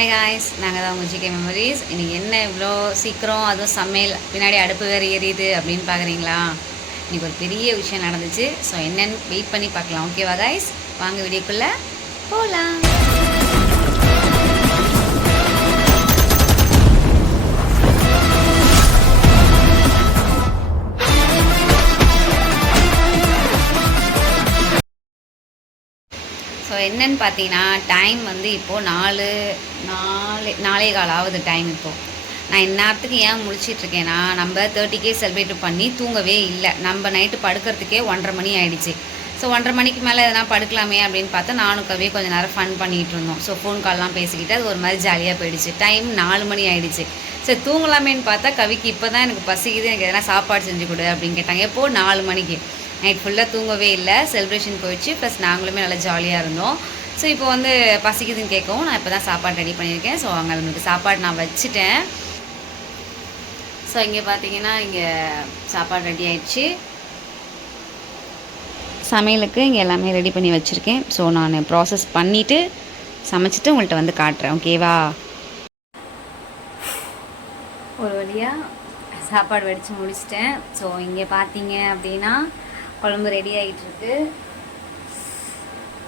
Hi guys, நாங்கள் தான் உங்கள் ஜிகே மெமரிஸ். இன்றைக்கி என்ன இவ்வளோ சீக்கிரம் அதுவும் சமையல் பின்னாடி அடுப்பு வேறு எரியுது அப்படின்னு பார்க்குறீங்களா? இன்றைக்கி ஒரு பெரிய விஷயம் நடந்துச்சு. ஸோ என்னென்னு வெயிட் பண்ணி பார்க்கலாம். ஓகேவா காய்ஸ்? வாங்க வீடியோக்குள்ளே போகலாம். ஸோ என்னென்னு பார்த்தீங்கன்னா, டைம் வந்து இப்போது 4:45 ஆகுது டைம். இப்போது நான் இந்நேரத்துக்கு ஏன் முழிச்சிட்ருக்கேன்னா, நம்ம 30K செலிப்ரேட் பண்ணி தூங்கவே இல்லை. நம்ம நைட்டு படுக்கிறதுக்கே 1:30 மணி ஆகிடுச்சு. ஸோ 1:30 மணிக்கு மேலே எதனா படுக்கலாமே அப்படின்னு பார்த்தா, நானும் கவி கொஞ்சம் நேரம் ஃபன் பண்ணிகிட்டு இருந்தோம். ஸோ ஃபோன் கால்லாம் பேசிக்கிட்டு அது ஒரு மாதிரி ஜாலியாக போயிடுச்சு. டைம் 4 மணி ஆகிடுச்சு. சரி தூங்கலாமேன்னு பார்த்தா, கவிக்கு இப்போ தான் எனக்கு பசிக்குது, எனக்கு எதனா சாப்பாடு செஞ்சு கொடு அப்படின்னு கேட்டாங்க. எப்போது 4 மணிக்கு. நைட் ஃபுல்லாக தூங்கவே இல்லை, செலிப்ரேஷன் போயிடுச்சு. ப்ளஸ் நாங்களுமே நல்லா ஜாலியாக இருந்தோம். ஸோ இப்போ வந்து பசிக்குதுன்னு கேட்கவும் நான் இப்போ தான் சாப்பாடு ரெடி பண்ணியிருக்கேன். ஸோ அங்கே உங்களுக்கு சாப்பாடு நான் வச்சுட்டேன். ஸோ இங்கே பார்த்தீங்கன்னா இங்கே சாப்பாடு ரெடி ஆயிடுச்சு. சமையலுக்கு இங்கே எல்லாமே ரெடி பண்ணி வச்சுருக்கேன். ஸோ நான் ப்ராசஸ் பண்ணிவிட்டு சமைச்சிட்டு உங்கள்கிட்ட வந்து காட்டுறேன். ஓகேவா? ஒரு வழியாக சாப்பாடு வடித்து முடிச்சிட்டேன். ஸோ இங்கே பார்த்தீங்க அப்படின்னா குழம்பு ரெடி ஆகிட்டுருக்கு.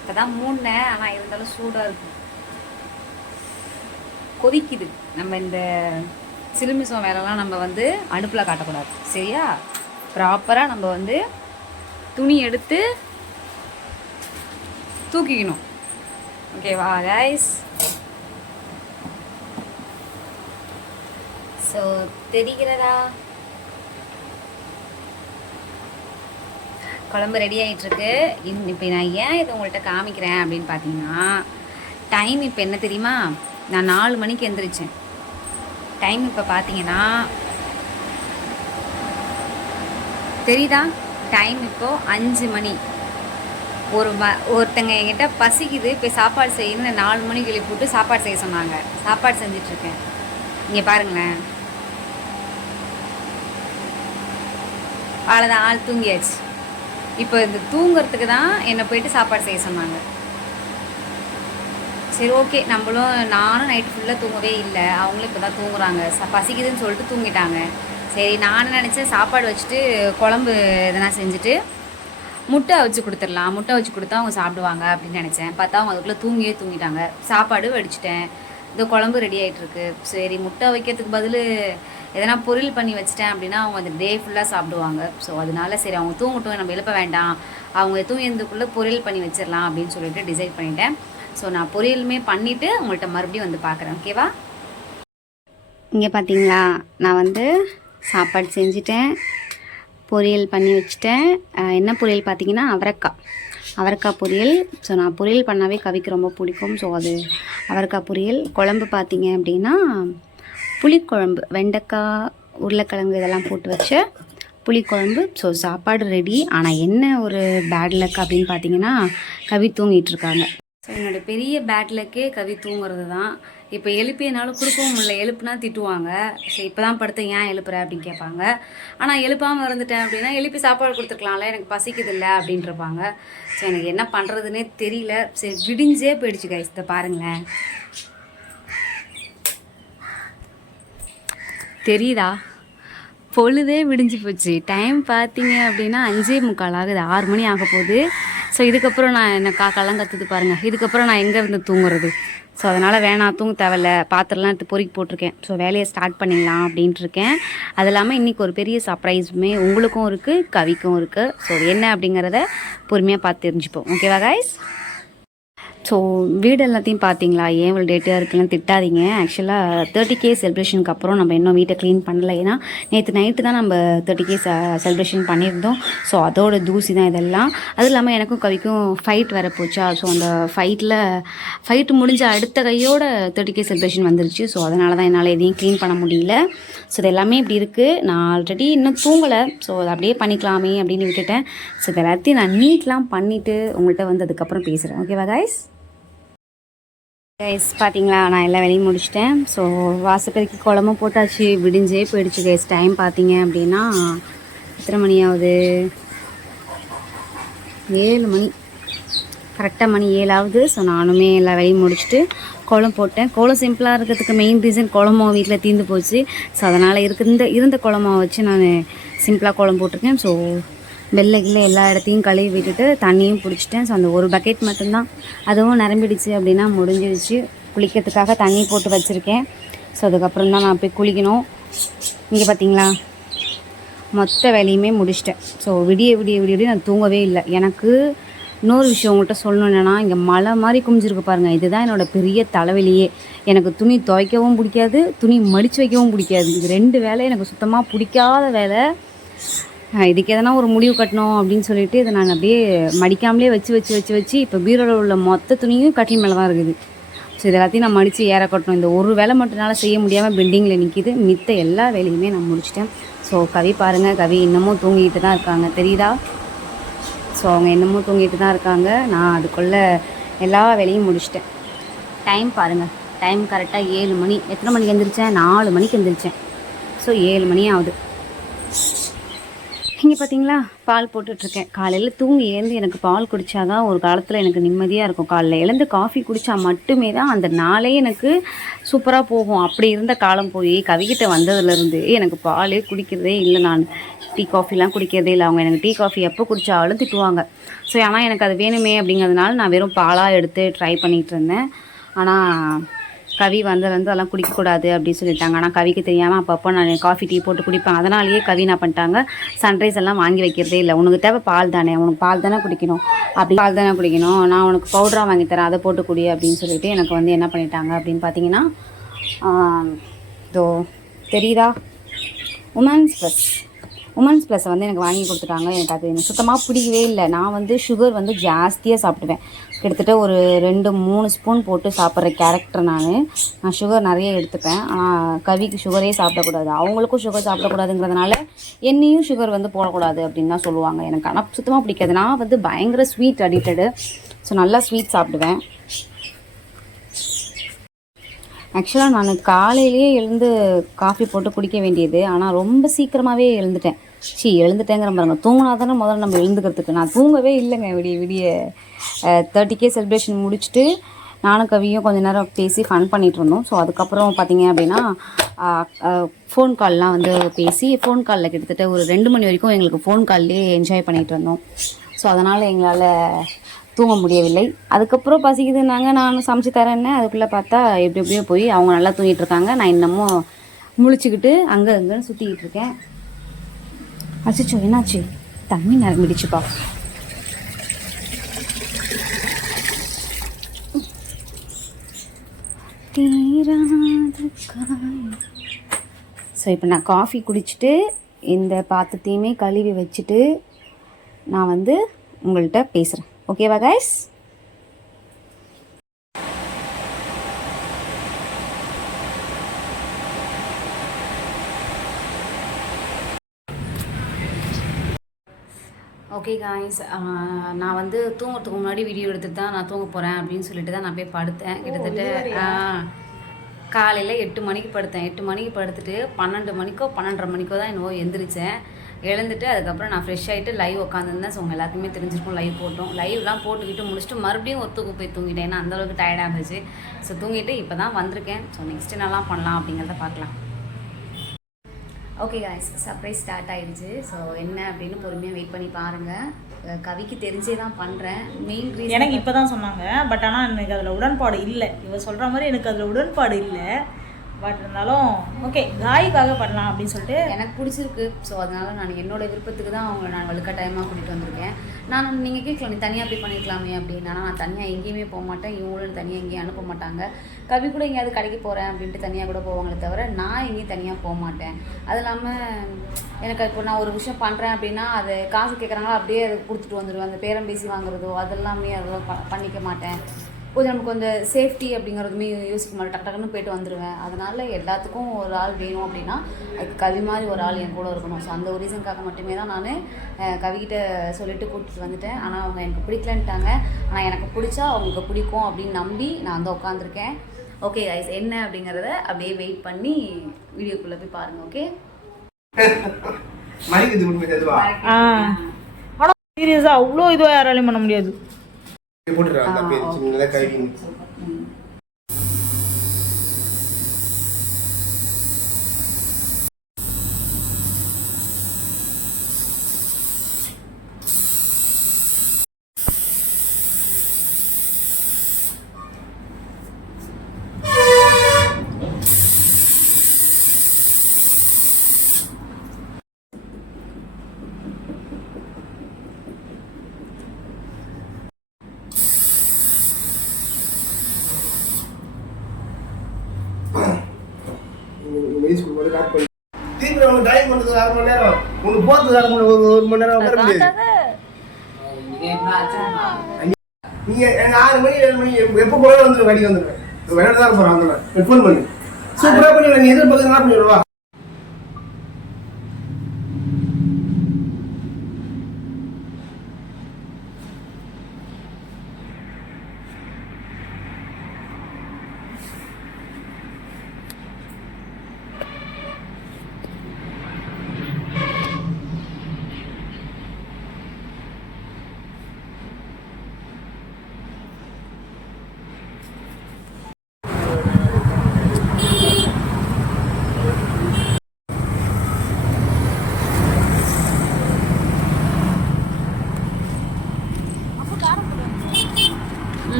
இப்போ தான் மூடினேன், ஆனால் இருந்தாலும் சூடாக இருக்கும், கொதிக்குது. நம்ம இந்த சிலுமிசம் வேலைலாம் நம்ம வந்து அடுப்பில் காட்டக்கூடாது, சரியா? ப்ராப்பராக நம்ம வந்து துணி எடுத்து தூக்கிக்கணும். ஓகேவா கைஸ்? ஸோ தெரிகிறதா? குழம்பு ரெடி ஆகிட்டுருக்கு. இப்போ நான் ஏன் இதை உங்கள்கிட்ட காமிக்கிறேன் அப்படின்னு பார்த்தீங்கன்னா, டைம் இப்போ என்ன தெரியுமா? நான் 4 மணிக்கு எழுந்திரிச்சேன். டைம் இப்போ பார்த்தீங்கன்னா தெரியுதா? டைம் இப்போது 5 மணி. ஒருத்தங்க என்கிட்ட பசிக்குது இப்போ சாப்பாடு செய்யணும்னு 4 மணிக்கு எழுப்பி போட்டு சாப்பாடு செய்ய சொன்னாங்க. சாப்பாடு செஞ்சிட்ருக்கேன். இங்கே பாருங்களேன், அவ்வளோதான், ஆள் தூங்கியாச்சு. இப்போ இந்த தூங்குறதுக்கு தான் என்னை போயிட்டு சாப்பாடு செய்ய சொன்னாங்க. சரி ஓகே, நானும் நைட்டு ஃபுல்லாக தூங்கவே இல்லை. அவங்களும் இப்போ தான் தூங்குறாங்க. பசிக்குதுன்னு சொல்லிட்டு தூங்கிட்டாங்க. சரி நானும் நினச்சேன் சாப்பாடு வச்சுட்டு குழம்பு எதனா செஞ்சுட்டு முட்டை அவிச்சு கொடுத்துடலாம், முட்டை வச்சு கொடுத்தா அவங்க சாப்பிடுவாங்க அப்படின்னு நினச்சேன். பார்த்தா அவங்க அதுக்குள்ளே தூங்கிட்டாங்க. சாப்பாடு வடிச்சிட்டேன். இந்த குழம்பு ரெடி ஆகிட்டுருக்கு. சரி முட்டை வைக்கிறதுக்கு பதில் எதனா பொரியல் பண்ணி வச்சிட்டேன் அப்படின்னா அவங்க அந்த டே ஃபுல்லாக சாப்பிடுவாங்க. ஸோ அதனால சரி அவங்க தூங்கட்டும், நம்ம எழுப்ப வேண்டாம், அவங்க தூங்கியதுக்குள்ளே பொரியல் பண்ணி வச்சிடலாம் அப்படின்னு சொல்லிட்டு டிசைட் பண்ணிட்டேன். ஸோ நான் பொரியலுமே பண்ணிவிட்டு உங்கள்கிட்ட மறுபடியும் வந்து பார்க்குறேன். ஓகேவா? இங்கே பார்த்தீங்களா, நான் வந்து சாப்பாடு செஞ்சுட்டேன், பொரியல் பண்ணி வச்சுட்டேன். என்ன பொரியல் பார்த்தீங்கன்னா அவரைக்காய் பொரியல். ஸோ நான் பொரியல் பண்ணாவே கவிக்கு ரொம்ப பிடிக்கும். ஸோ அது அவரைக்காய் பொரியல். குழம்பு பார்த்தீங்க அப்படின்னா புளிக்குழம்பு, வெண்டைக்காய், உருளைக்கிழங்கு இதெல்லாம் போட்டு வச்ச புளிக்குழம்பு. ஸோ சாப்பாடு ரெடி. ஆனால் என்ன ஒரு பேட் லக் அப்படின்னு பார்த்தீங்கன்னா, கவி தூங்கிட்டுருக்காங்க. ஸோ என்னோடய பெரிய பேட் லக்கே கவி தூங்குறது தான். இப்போ எழுப்பினாலும் கொடுக்கவும் முடியல. எழுப்புனா திட்டுவாங்க. ஸோ இப்போ தான் படுத்த ஏன் எழுப்புற அப்படின்னு கேட்பாங்க. ஆனால் எழுப்பாமல் இருந்துட்டேன் அப்படின்னா எழுப்பி சாப்பாடு கொடுத்துருக்கலாம்ல, எனக்கு பசிக்குது இல்லை அப்படின்ட்டுருப்பாங்க. ஸோ எனக்கு என்ன பண்ணுறதுனே தெரியல. சரி விடிஞ்சே போயிடுச்சு கைஸ். இதை பாருங்களேன், தெரியுதா? பொழுதே விடிஞ்சு போச்சு. டைம் பார்த்தீங்க அப்படின்னா 5:45 ஆகுது. 6 மணி ஆக போகுது. ஸோ இதுக்கப்புறம் நான் என்ன காக்காலாம் கற்றுது பாருங்கள். இதுக்கப்புறம் நான் எங்கே இருந்து தூங்குறது? ஸோ அதனால் வேணாம், தூங்க தேவையில்ல, பாத்திரம்லாம் எடுத்து பொறுக்கி போட்டிருக்கேன். ஸோ வேலையை ஸ்டார்ட் பண்ணிடலாம் அப்படின்ட்டு இருக்கேன். அது இல்லாமல் இன்றைக்கி ஒரு பெரிய சர்ப்ரைஸுமே உங்களுக்கும் இருக்குது, கவிக்கும் இருக்குது. ஸோ என்ன அப்படிங்கிறத பொறுமையாக பார்த்து தெரிஞ்சுப்போம். ஓகேவா கைஸ்? ஸோ வீடு எல்லாத்தையும் பார்த்தீங்களா? ஏன் இவ்வளோ டேட்டாக இருக்குன்னு திட்டாதீங்க. ஆக்சுவலாக 30K செலிப்ரேஷனுக்கு அப்புறம் நம்ம இன்னும் வீட்டை க்ளீன் பண்ணலை. ஏன்னா நேற்று நைட்டு தான் நம்ம 30K செலிப்ரேஷன் பண்ணியிருந்தோம். ஸோ அதோட தூசி தான் இதெல்லாம். அதுவும் இல்லாமல் எனக்கும் கவிக்கும் ஃபைட் வர போச்சா. ஸோ அந்த ஃபைட்டு முடிஞ்ச அடுத்த கையோட 30K செலிப்ரேஷன் வந்துருச்சு. ஸோ அதனால தான் என்னால் எதையும் க்ளீன் பண்ண முடியல. ஸோ இது எல்லாமே இப்படி இருக்குது. நான் ஆல்ரெடி இன்னும் தூங்கலை. ஸோ அதை அப்படியே பண்ணிக்கலாமே அப்படின்னு விட்டுட்டேன். ஸோ இது எல்லாத்தையும் நான் நீட்லாம் பண்ணிவிட்டு உங்கள்கிட்ட வந்து அதுக்கப்புறம் பேசுகிறேன். ஓகேவா கைஸ்? கைஸ் பார்த்தீங்களா, நான் எல்லாம் வேலையும் முடிச்சிட்டேன். ஸோ வாசப்பெருக்கி குழம்பும் போட்டாச்சு. விடிஞ்சே போயிடுச்சு கைஸ். டைம் பார்த்தீங்க அப்படின்னா எத்தனை மணி ஆகுது? 7 மணி. கரெக்டாக மணி 7 ஆகுது. ஸோ நானுமே எல்லா வேலையும் முடிச்சுட்டு கோலம் போட்டேன். கோலம் சிம்பிளாக இருக்கிறதுக்கு மெயின் ரீசன் கோலமாவை வீட்டில் தீர்ந்து போச்சு. ஸோ அதனால் இருந்த கோலமாவை வச்சு நான் சிம்பிளாக கோலம் போட்டிருக்கேன். ஸோ வெள்ளைக்கில் எல்லா இடத்தையும் கழுவி விட்டுட்டு தண்ணியும் பிடிச்சிட்டேன். ஸோ அந்த ஒரு பக்கெட் மட்டும்தான், அதுவும் நிரம்பிடுச்சு அப்படின்னா முடிஞ்சிடுச்சு. குளிக்கிறதுக்காக தண்ணி போட்டு வச்சுருக்கேன். ஸோ அதுக்கப்புறம் தான் நான் போய் குளிக்கணும். இங்கே பார்த்தீங்களா, மொத்த வேலையுமே முடிச்சிட்டேன். ஸோ விடிய நான் தூங்கவே இல்லை. எனக்கு இன்னொரு விஷயம் உங்கள்கிட்ட சொல்லணும் என்னென்னா, இங்கே மழை மாதிரி குமிஞ்சிருக்கு பாருங்கள். இதுதான் என்னோடய பெரிய தலைவலியே. எனக்கு துணி துவைக்கவும் பிடிக்காது, துணி மடித்து வைக்கவும் பிடிக்காது. இது 2 வேலை எனக்கு சுத்தமாக பிடிக்காத வேலை. இதுக்கு எதனா ஒரு முடிவு கட்டணும் அப்படின்னு சொல்லிட்டு இதை நான் அப்படியே மடிக்காமலே வச்சு இப்போ பீரோவில் உள்ள மொத்த துணியும் கட்டில் மேலே தான் இருக்குது. ஸோ இது எல்லாத்தையும் நான் மடித்து ஏற கட்டணும். இந்த ஒரு வேலை மட்டும் என்னால் செய்ய முடியாமல் பெண்டிங்கில் நிற்கிது. மித்த எல்லா வேலையுமே நான் முடிச்சிட்டேன். ஸோ கவி பாருங்கள், கவி இன்னமும் தூங்கிட்டு தான் இருக்காங்க, தெரியுதா? ஸோ அவங்க இன்னமும் தூங்கிட்டு தான் இருக்காங்க. நான் அதுக்குள்ளே எல்லா வேலையும் முடிச்சிட்டேன். டைம் பாருங்கள், டைம் கரெக்டாக 7 மணி. எத்தனை மணிக்கு எழுந்திரிச்சேன்? 4 மணிக்கு எழுந்திரிச்சேன். ஸோ 7 மணி ஆகுது. இங்கே பார்த்தீங்களா, பால் போட்டுட்ருக்கேன். காலையில் தூங்கி எழுந்து எனக்கு பால் குடித்தாதான் ஒரு காலத்தில் எனக்கு நிம்மதியாக இருக்கும். காலையில் எழுந்து காஃபி குடித்தா மட்டுமே தான் அந்த நாளே எனக்கு சூப்பராக போகும். அப்படி இருந்த காலம் போய் கவிக்கிட்ட வந்ததுலேருந்து எனக்கு பாலே குடிக்கிறதே இல்லை. நான் டீ காஃபிலாம் குடிக்கிறதே இல்லை. அவங்க எனக்கு டீ காஃபி எப்போ குடித்தாலும் திட்டுவாங்க. ஸோ ஆனால் எனக்கு அது வேணுமே அப்படிங்கிறதுனால நான் வெறும் பாலாக எடுத்து ட்ரை பண்ணிகிட்டு இருந்தேன். ஆனால் கவி வந்ததுலேருந்து அதெல்லாம் குடிக்கக்கூடாது அப்படின்னு சொல்லிட்டாங்க. ஆனால் கவிக்கு தெரியாமல் அப்பப்போ நான் காஃபி டீ போட்டு குடிப்பேன். அதனாலேயே கவி என்ன பண்ணிட்டாங்க, சன்ரைஸ் எல்லாம் வாங்கி வைக்கிறதே இல்லை. உனக்கு தேவை பால் தானே, உனக்கு பால் தானே குடிக்கணும், அப்படி பால் தானே குடிக்கணும், நான் உனக்கு பவுடராக வாங்கி தரேன், அதை போட்டு குடி அப்படின்னு சொல்லிட்டு எனக்கு வந்து என்ன பண்ணிட்டாங்க அப்படின்னு பார்த்தீங்கன்னா, இதோ தெரியுதா, உமன்ஸ் ப்ளஸ் வந்து எனக்கு வாங்கி கொடுத்துட்டாங்க. எனக்கு சுத்தமாக பிடிக்கவே இல்லை. நான் வந்து சுகர் வந்து ஜாஸ்தியாக சாப்பிடுவேன். கிட்டத்தட்ட ஒரு 2-3 ஸ்பூன் போட்டு சாப்பிட்ற கேரக்டர் நான் சுகர் நிறைய எடுத்துப்பேன். ஆனால் கவிக்கு சுகரே சாப்பிடக்கூடாது, அவங்களுக்கும் சுகர் சாப்பிடக்கூடாதுங்கிறதுனால என்னையும் சுகர் வந்து போடக்கூடாது அப்படின்னு தான் சொல்லுவாங்க. எனக்கு ஆனால் சுத்தமாக பிடிக்காது. நான் வந்து பயங்கர ஸ்வீட் அடிக்டடு. ஸோ நல்லா ஸ்வீட் சாப்பிடுவேன். ஆக்சுவலாக நான் காலையிலேயே எழுந்து காஃபி போட்டு குடிக்க வேண்டியது, ஆனால் ரொம்ப சீக்கிரமாகவே எழுந்துட்டேங்கிற பாருங்க. தூங்கினா தானே முதல்ல நம்ம எழுந்துக்கிறதுக்கு. நான் தூங்கவே இல்லைங்க. விடிய 30K செலிப்ரேஷன் முடிச்சுட்டு நானும் கவியும் கொஞ்சம் நேரம் பேசி ஃபன் பண்ணிகிட்டு இருந்தோம். ஸோ அதுக்கப்புறம் பார்த்தீங்க அப்படின்னா ஃபோன் கால்லாம் வந்து பேசி ஃபோன் காலில் கிட்டத்தட்ட ஒரு 2 மணி வரைக்கும் எங்களுக்கு ஃபோன் கால்லே என்ஜாய் பண்ணிகிட்டு இருந்தோம். ஸோ அதனால் எங்களால் தூங்க முடியவில்லை. அதுக்கப்புறம் பசிக்குதுன்னாங்க, நானும் சமைச்சு தரேன்னு. அதுக்குள்ளே பார்த்தா எப்படியோ போய் அவங்க நல்லா தூங்கிட்டு இருக்காங்க. நான் இன்னமும் முழிச்சுக்கிட்டு அங்கன்னு சுற்றிக்கிட்டு இருக்கேன். அச்சோ, என்னாச்சு? தண்ணி நிரம்பிடுச்சுப்பா. ஸோ இப்போ நான் காஃபி குடிச்சிட்டு இந்த பாத்திரத்தையுமே கழுவி வச்சுட்டு நான் வந்து உங்கள்கிட்ட பேசுகிறேன். ஓகேவா கைஸ்? ஓகே காய்ஸ், நான் வந்து தூங்குறதுக்கு முன்னாடி வீடியோ எடுத்துட்டு தான் நான் தூங்க போகிறேன் அப்படின்னு சொல்லிட்டு தான் நான் போய் படுத்தேன். கிட்டத்தட்ட காலையில் 8 மணிக்கு படுத்தேன். 8 மணிக்கு படுத்துட்டு 12 மணிக்கோ 12:30 மணிக்கோ தான் என்னவோ எந்திரிச்சேன். எழுந்துட்டு அதுக்கப்புறம் நான் ஃப்ரெஷ் ஆகிட்டு லைவ் உட்காந்துருந்தேன். ஸோ உங்கள் எல்லாத்துக்குமே தெரிஞ்சிருக்கும், லைவ் போட்டோம். லைவ்லாம் போட்டுக்கிட்டு முடிச்சுட்டு மறுபடியும் ஒரு தூக்கு போய் தூங்கிட்டேன். ஏன்னா அந்தளவுக்கு டயர்டாக இருந்துச்சு. ஸோ தூங்கிட்டு இப்போ தான் வந்திருக்கேன். ஸோ நெக்ஸ்ட் என்னெல்லாம் பண்ணலாம் அப்படிங்கிறத பார்க்கலாம். ஓகே காய்ஸ், சர்ப்ரைஸ் ஸ்டார்ட் ஆகிடுச்சு. ஸோ என்ன அப்படின்னு பொறுமையாக வெயிட் பண்ணி பாருங்கள். கவிக்கு தெரிஞ்சே தான் பண்ணுறேன். மெயின் ரீசன் எனக்கு இப்போ தான் சொன்னாங்க. பட் ஆனால் எனக்கு அதில் உடன்பாடு இல்லை. இவ சொல்கிற மாதிரி எனக்கு அதில் உடன்பாடு இல்லை. பட் இருந்தாலும் ஓகே, காய்க்காக பண்ணலாம் அப்படின்னு சொல்லிட்டு எனக்கு பிடிச்சிருக்கு. ஸோ அதனால் நான் என்னோடய விருப்பத்துக்கு தான் அவங்களை நான் வலுக்கட்டாயமாக கூட்டிகிட்டு வந்திருக்கேன். நான் நீங்கள் கேட்கலாம், நீ தனியாக போய் பண்ணிக்கலாமே அப்படின்னு. ஆனால் நான் தனியாக எங்கேயுமே போக மாட்டேன். இவங்களும் தனியாக எங்கேயும் அனுப்ப மாட்டாங்க. கவி கூட எங்கேயாவது கடைக்கு போகிறேன் அப்படின்ட்டு தனியாக கூட போவாங்களே தவிர நான் எங்கேயும் தனியாக போக மாட்டேன். அது இல்லாமல் எனக்கு இப்போ நான் ஒரு விஷயம் பண்ணுறேன் அப்படின்னா அது காசு கேட்குறாங்களோ அப்படியே அதை கொடுத்துட்டு வந்துடுவேன். அந்த பேரம் பேசி வாங்குறதோ அதெல்லாமே அதெல்லாம் பண்ணிக்க மாட்டேன். கொஞ்சம் நமக்கு கொஞ்சம் சேஃப்டி அப்படிங்கிறதுமே யோசிக்க மாட்டேன். டக்குன்னு போய்ட்டு வந்துடுவேன். அதனால் எல்லாத்துக்கும் ஒரு ஆள் வேணும் அப்படின்னா அதுக்கு கவி மாதிரி ஒரு ஆள் என் கூட இருக்கணும். ஸோ அந்த ஒரு ரீசனுக்காக மட்டுமே தான் நான் கவிக்கிட்ட சொல்லிவிட்டு கூட்டிகிட்டு வந்துட்டேன். ஆனால் அவங்க எனக்கு பிடிக்கலன்ட்டாங்க. ஆனால் எனக்கு பிடிச்சா அவங்களுக்கு பிடிக்கும் அப்படின்னு நம்பி நான் வந்து உட்காந்துருக்கேன். ஓகே கைஸ், என்ன அப்படிங்கிறத அப்படியே வெயிட் பண்ணி வீடியோக்குள்ளே போய் பாருங்கள். ஓகே, ஆனால் சீரியஸாக அவ்வளோ இதுவாக யாராலையும் பண்ண முடியாது. போட்டுறேன் அந்த பேர் சின்னதாக கழுவி. திருப்பி அவங்க டைம் பண்ணுறது 1/2 மணி நேரம், உனக்கு போகிறது 1 மணி நேரம் வர முடியாது. நீங்கள் எனக்கு 6 மணி 7 மணி எப்போ போல வந்துடும், கடிக்க வந்துடுவேன். விளையாட தான் போகிறேன், வந்துடுவேன். ஃபோன் பண்ணு, சூப்பராக பண்ணிடுவேன். நீ எதிர்பார்த்து பண்ணிடுவா.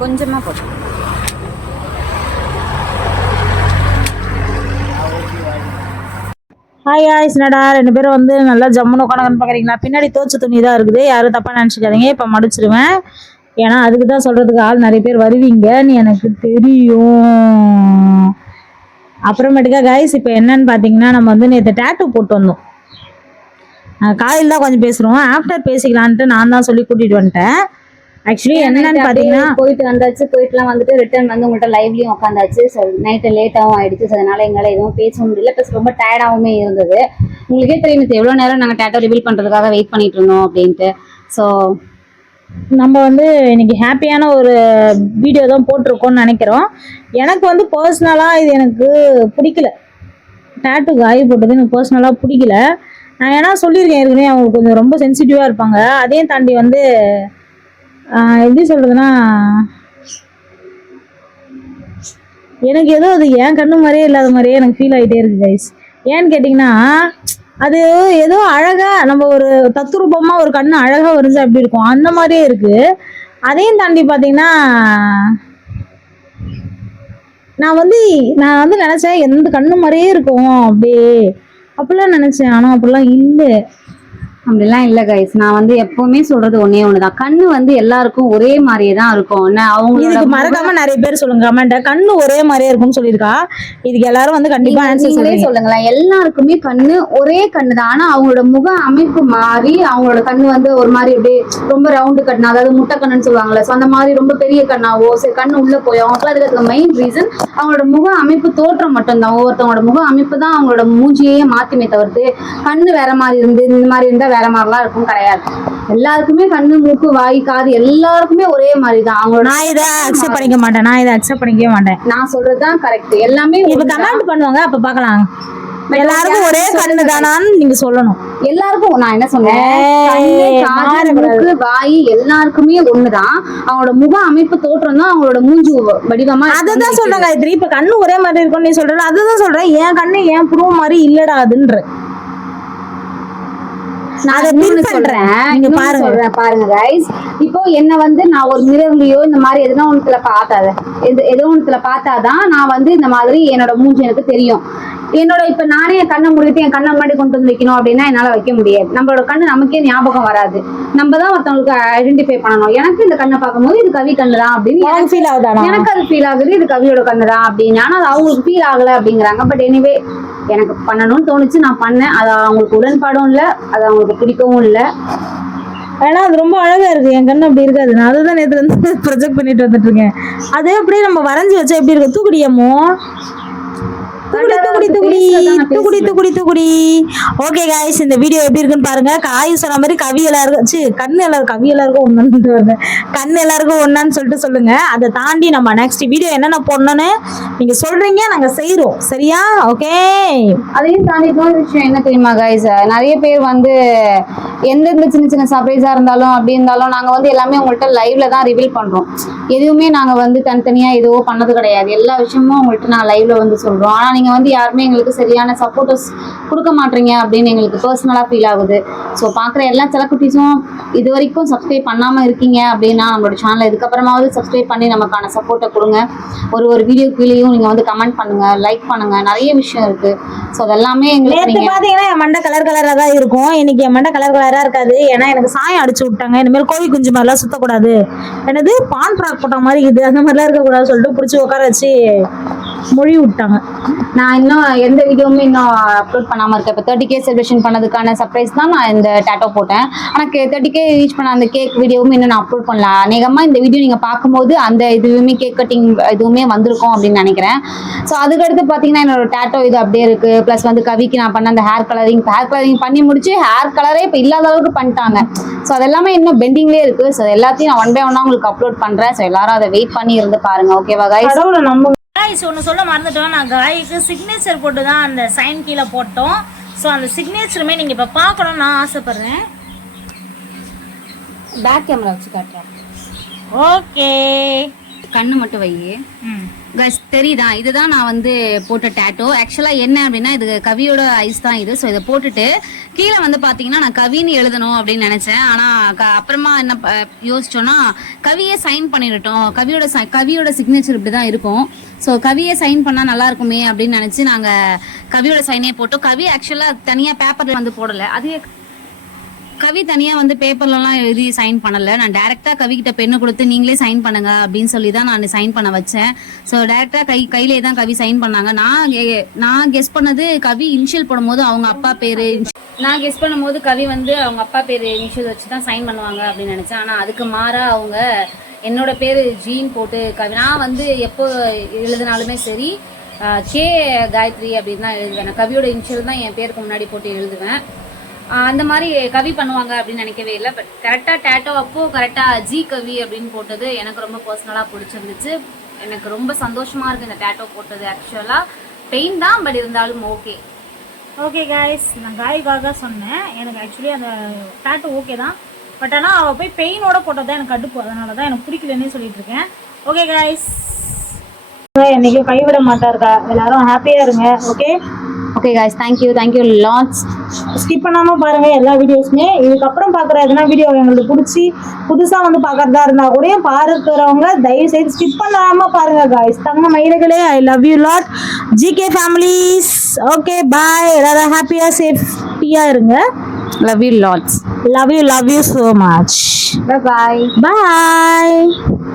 கொஞ்சமாக போட்டு. ஹாய் ஆய்ஸ், என்னடா 2 பேரும் வந்து நல்லா ஜம்முன்னு உட்காந்து பார்க்குறீங்களா? பின்னாடி தோச்ச துணி தான் இருக்குது, யாரும் தப்பாக நினச்சிக்காதீங்க. இப்போ மடிச்சிருவேன், ஏன்னா அதுக்கு தான் சொல்கிறதுக்கு ஆள் நிறைய பேர் வருவீங்கன்னு எனக்கு தெரியும். அப்புறமேட்டுக்கா கைஸ், இப்போ என்னன்னு பார்த்தீங்கன்னா, நம்ம வந்து நேற்று டேட்டூ போட்டு வந்தோம். காலையில் தான் கொஞ்சம் பேசுகிறோம், ஆஃப்டர் பேசிக்கலான்ட்டு நான் தான் சொல்லி கூட்டிகிட்டு வந்துட்டேன். ஆக்சுவலி என்னன்னு பார்த்தீங்கன்னா, போயிட்டு வந்தாச்சு, போயிட்டுலாம் வந்துட்டு ரிட்டர்ன் வந்து உங்கள்கிட்ட லைவ்லையும் உட்காந்தாச்சு. ஸோ நைட்டு லேட்டாகவும் ஆயிடுச்சு. ஸோ அதனால எங்களால் எதுவும் பேச முடியல. ப்ளஸ் ரொம்ப டயர்டாகவுமே இருந்தது. உங்களுக்கே தெரியும் எவ்வளோ நேரம் நாங்கள் டேட்டோ ரிவீல் பண்ணுறதுக்காக வெயிட் பண்ணிட்டு இருந்தோம் அப்படின்ட்டு. ஸோ நம்ம வந்து இன்னைக்கு ஹாப்பியான ஒரு வீடியோ தான் போட்டிருக்கோம்னு நினைக்கிறோம். எனக்கு வந்து பர்சனலாக இது எனக்கு பிடிக்கல, டேட்டு காய் போட்டது எனக்கு பர்சனலாக பிடிக்கல. நான் ஏன்னா சொல்லியிருக்கேன் ஏற்கனவே, அவங்களுக்கு கொஞ்சம் ரொம்ப சென்சிட்டிவாக இருப்பாங்க. அதையும் தாண்டி வந்து எப்படி சொல்கிறதுனா, எனக்கு ஏதோ அது என் கண்ணு மாதிரியே இல்லாத மாதிரியே எனக்கு ஃபீல் ஆகிட்டே இருக்குது கைஸ். ஏன்னு கேட்டிங்கன்னா, அது ஏதோ அழகாக நம்ம ஒரு தத்துரூபமாக ஒரு கண்ணு அழகாக வருது அப்படி இருக்கும், அந்த மாதிரியே இருக்குது. அதையும் தாண்டி பார்த்தீங்கன்னா, நான் வந்து நினச்சேன் எந்த கண்ணு மாதிரியே இருக்கும் அப்படியே, அப்படிலாம் நினச்சேன். ஆனால் அப்படிலாம் இல்லை. அப்படிலாம் இல்லை கைஸ். நான் வந்து எப்பவுமே சொல்றது ஒன்னே ஒண்ணுதான், கண்ணு வந்து எல்லாருக்கும் ஒரே மாதிரியே தான் இருக்கும். இதுக்கு மறக்காம நிறைய பேர் சொல்லுங்க கமெண்ட, கண்ணு ஒரே மாதிரியே இருக்கும்னு சொல்லியிருக்கா. இதுக்கு எல்லாரும் வந்து கண்டிப்பா ஆன்சர் சொல்லுங்களேன். எல்லாருக்குமே கண்ணு ஒரே கண்ணு தான், ஆனா அவங்களோட முக அமைப்பு மாறி அவங்களோட கண்ணு வந்து ஒரு மாதிரி அப்படியே ரொம்ப ரவுண்டு கண்ணு, அதாவது முட்டை கண்ணுன்னு சொல்லுவாங்கல்ல, ஸோ அந்த மாதிரி ரொம்ப பெரிய கண்ணாவோ சரி கண்ணு உள்ள போய் அவங்களுக்குலாம் அதுக்கு மெயின் ரீசன் அவங்களோட முக அமைப்பு தோற்றம் மட்டும்தான். ஒவ்வொருத்தவங்களோட முக அமைப்பு தான் அவங்களோட மூஞ்சியே மாத்திமே தவிர்த்து கண்ணு வேற மாதிரி இருந்து இந்த மாதிரி இருந்தா வேற மாதிரிலாம் இருக்கும் கிடையாது. எல்லாருக்குமே கண்ணு மூக்கு வாய் காது எல்லாருக்குமே ஒரே மாதிரி தான். அவங்களோட நான் இதை அக்செப்ட் பண்ணிக்க மாட்டேன். நான் சொல்றதுதான் கரெக்ட். எல்லாமே இப்ப கமெண்ட் பண்ணுவாங்க, அப்ப பார்க்கலாம். எல்லாருக்கும் ஒரே கண்ணு தானான்னு நீங்க சொல்லணும். எல்லாருக்கும் நான் என்ன சொன்னேன், வாய் எல்லாருக்குமே ஒண்ணுதான். அவங்களோட முக அமைப்பு தோற்றம் தான் அவங்களோட மூஞ்சி வடிவமா. அதுதான் சொல்றேன் காயத்ரி. இப்ப கண்ணு ஒரே மாதிரி இருக்கும்னு நீ சொல்ற, அதுதான் சொல்றேன். என் கண்ணு என் புருவ மாதிரி இல்லடா அதுன்ற. பாருங்க கைஸ், இப்போ என்ன வந்து நான் ஒரு மிரர்லயோ இந்த மாதிரி எதுனா ஒண்ணுத்துல பார்த்தாதான் நான் வந்து இந்த மாதிரி என்னோட மூஞ்சி எனக்கு தெரியும். என்னோட இப்ப நானே என் கண்ணை முடித்து என் கண்ணை முன்னாடி கொண்டு வந்து வைக்கணும் அப்படின்னா என்னால வைக்க முடியாது. நம்மளோட கண்ணு நமக்கே ஞாபகம் வராது. நம்ம தான் ஒருத்தவங்களுக்கு ஐடென்டிஃபை பண்ணணும். எனக்கு இந்த கண்ணை பார்க்கும்போது இது கவி கண்ணு தான் அப்படின்னு எனக்கு அது ஃபீல் ஆகுது, இது கவியோட கண்ணு தான் அப்படின்னு. ஆனா அது அவங்களுக்கு ஃபீல் ஆகல அப்படிங்கிறாங்க. பட் எனிவே எனக்கு பண்ணணும்னு தோணுச்சு, நான் பண்ணேன். அது அவங்களுக்கு உடன்பாடும் இல்லை, அது அவங்களுக்கு பிடிக்கவும் இல்லை. ஏன்னா அது ரொம்ப அழகா இருக்கு. என் கண்ணு அப்படி இருக்காது. நான் அதுதான் நேற்று வந்து ப்ரொஜெக்ட் பண்ணிட்டு வந்துட்டு இருக்கேன். அது அப்படியே நம்ம வரைஞ்சி வச்சா எப்படி இருக்கும்? தூக்குடியமோ ஓகே गाइस, இந்த வீடியோ எப்படி இருக்குன்னு பாருங்க. காய் சொன்ன மாதிரி கவி எல்லாருக்கும் கண்ணு எல்லாருக்கும் ஒண்ணு வருது, கண்ணு எல்லாருக்கும் ஒண்ணான்னு சொல்லிட்டு சொல்லுங்க. அதை தாண்டி நம்ம நெக்ஸ்ட் வீடியோ என்னென்ன போடணும்னு நீங்க சொல்றீங்க, நாங்க செய்யறோம். சரியா? ஓகே. அதையும் தாண்டி இன்னொரு விஷயம் என்ன தெரியுமா गाइस, நிறைய பேர் வந்து எந்தெந்த சின்ன சின்ன சர்ப்ரைஸாக இருந்தாலும் அப்படி இருந்தாலும் நாங்கள் வந்து எல்லாமே உங்கள்கிட்ட லைவ்ல தான் ரிவீல் பண்ணுறோம். எதுவுமே நாங்கள் வந்து தனித்தனியாக எதுவோ பண்ணது கிடையாது. எல்லா விஷயமும் உங்கள்கிட்ட நாங்கள் லைவ்ல வந்து சொல்கிறோம். ஆனால் நீங்கள் வந்து யாருமே எங்களுக்கு சரியான சப்போர்ட்டர்ஸ் கொடுக்க மாட்டீங்க அப்படின்னு எங்களுக்கு பர்சனலாக ஃபீல் ஆகுது. ஸோ பார்க்குற எல்லா செலக்குட்டீஸும் இது வரைக்கும் சப்ஸ்கிரைப் பண்ணாமல் இருக்கீங்க அப்படின்னா நம்மளோட சேனலை இதுக்கப்புறமாவது சப்ஸ்கிரைப் பண்ணி நமக்கான சப்போர்ட்டை கொடுங்க. ஒரு வீடியோ கீழேயும் நீங்கள் வந்து கமெண்ட் பண்ணுங்கள், லைக் பண்ணுங்கள். நிறைய விஷயம் இருக்குது. ஸோ அதெல்லாமே எங்களுக்கு நேற்று பார்த்தீங்கன்னா என் மண்டை கலராக தான் இருக்கும். இன்னைக்கு என் மண்டை கலராக இருக்காது. ஏன்னா எனக்கு சாயம் அடிச்சு விட்டாங்க. இனிமேல் கோழி குஞ்சு மாதிரிலாம் சுற்றக்கூடாது, என்னது பான் ஃப்ராக் போட்ட மாதிரி இருக்குது, அந்த மாதிரிலாம் இருக்கக்கூடாது சொல்லிட்டு பிடிச்சி உட்கார வச்சு மொழி விட்டாங்க. நான் இன்னும் எந்த வீடியோவுமே இன்னும் அப்லோட் பண்ணாமல் இருக்கேன். இப்போ 30K செலிப்ரேஷன் பண்ணதுக்கான சர்ப்ரைஸ் தான் நான் இந்த டேட்டோ போட்டேன். ஆனால் 30K ரீச் பண்ண அந்த கேக் வீடியோவும் இன்னும் நான் அப்லோட் பண்ணல. அநேகமாக இந்த வீடியோ நீங்கள் பார்க்கும்போது அந்த இதுவுமே கேக் கட்டிங் இதுவுமே வந்திருக்கும் அப்படின்னு நினைக்கிறேன். ஸோ அதுக்கடுத்து பார்த்தீங்கன்னா என்னோட டேட்டோ இது அப்படியே இருக்குது. ப்ளஸ் வந்து கவிக்கு நான் பண்ண அந்த ஹேர் கலரிங் பண்ணி முடிச்சு ஹேர் கலரே இப்போ இல்லாத அளவுக்கு பண்ணிட்டாங்க. ஸோ அதெல்லாமே இன்னும் பெண்டிங்லேயே இருக்குது. ஸோ எல்லாத்தையும் நான் ஒன் பை ஒன்னாக உங்களுக்கு அப்லோட் பண்ணுறேன். ஸோ எல்லாரும் அதை வெயிட் பண்ணி இருந்து பாருங்கள். ஓகேவா கைஸ்? காய்ஸ் ஒன்று சொல்ல மறந்துட்டோம். நான் காய்க்கு சிக்னேச்சர் போட்டு தான் அந்த சைன் கீழே போட்டோம். ஸோ அந்த சிக்னேச்சருமே நீங்கள் இப்போ பார்க்கணும்னு நான் ஆசைப்பட்றேன். பேக் கேமரா வச்சு காட்டுறேன். ஓகே, கண்ணு மட்டும் வை. கைஸ் தெரியுதா, இதுதான் நான் வந்து போட்ட டேட்டோ. ஆக்சுவலாக என்ன அப்படின்னா இது கவியோட ஐஸ் தான் இது. ஸோ இதை போட்டுட்டு கீழே வந்து பார்த்தீங்கன்னா நான் கவின்னு எழுதணும் அப்படின்னு நினச்சேன். ஆனால் அப்புறமா என்ன யோசிச்சோன்னா கவியே சைன் பண்ணிடட்டும், கவியோட சிக்னேச்சர் இப்படி தான் இருக்கும். ஸோ கவியை சைன் பண்ணால் நல்லா இருக்குமே அப்படின்னு நினச்சி நாங்கள் கவியோட சைனே போட்டோம். கவி ஆக்சுவலாக தனியாக பேப்பரில் வந்து போடலை. அதுவே கவி தனியாக வந்து பேப்பர்லலாம் எழுதி சைன் பண்ணலை. நான் டேரெக்டாக கவிக்கிட்ட பெண்ணு கொடுத்து நீங்களே சைன் பண்ணுங்க அப்படின்னு சொல்லி தான் நான் சைன் பண்ண வச்சேன். ஸோ டேரெக்டாக கையிலே தான் கவி சைன் பண்ணாங்க. நான் கெஸ் பண்ணது கவி இனிஷியல் போடும்போது அவங்க அப்பா பேர், நான் கெஸ் பண்ணும்போது கவி வந்து அவங்க அப்பா பேர் இனிஷியல் வச்சு தான் சைன் பண்ணுவாங்க அப்படின்னு நினச்சேன். ஆனால் அதுக்கு மாறாக அவங்க என்னோட பேர் ஜீன் போட்டு கவி, நான் வந்து எப்போ எழுதினாலுமே சரி கே காயத்ரி அப்படின்னு தான் எழுதுவேன். நான் கவியோட இனிஷியல் தான் என் பேருக்கு முன்னாடி போட்டு எழுதுவேன். அந்த மாதிரி கவி பண்ணுவாங்க அப்படின்னு நினைக்கவே இல்லை. பட் கரெக்டாக டேட்டோ அப்போது கரெக்டாக ஜி கவி அப்படின்னு போட்டது எனக்கு ரொம்ப பர்சனலாக பிடிச்சிருந்துச்சு. எனக்கு ரொம்ப சந்தோஷமாக இருக்குது இந்த டேட்டோ போட்டது. ஆக்சுவலாக பெயின் தான், பட் இருந்தாலும் ஓகே. ஓகே காய்ஸ், நான் காய்க்காக சொன்னேன். எனக்கு ஆக்சுவலி அந்த டேட்டோ ஓகே தான். பட் ஆனால் அவள் போய் பெயினோட போட்டது தான் எனக்கு கடுப்பு. அதனால தான் எனக்கு பிடிக்கலன்னே சொல்லிட்டு இருக்கேன். ஓகே காய்ஸ், என்னைக்கும் கைவிட மாட்டாருக்கா. எல்லாரும் ஹாப்பியாக இருங்க. Okay okay guys, thank you lots. Skip பண்ணாமல் பாருங்கள் எல்லா வீடியோஸுமே. இதுக்கப்புறம் பார்க்குற எதனா வீடியோ எங்களுக்கு பிடிச்சி புதுசாக வந்து பார்க்குறதா இருந்தால் கூட பார்க்குறவங்க தயவு செய்து ஸ்கிப் பண்ணாமல் பாருங்கள் காய்ஸ். தங்க மயில்களே, I love you lot. GK families. Okay bye. எல்லாரும் ஹாப்பியாக சேஃப்டியாக இருங்க. Love you lots. Love you so much. Bye bye. Bye.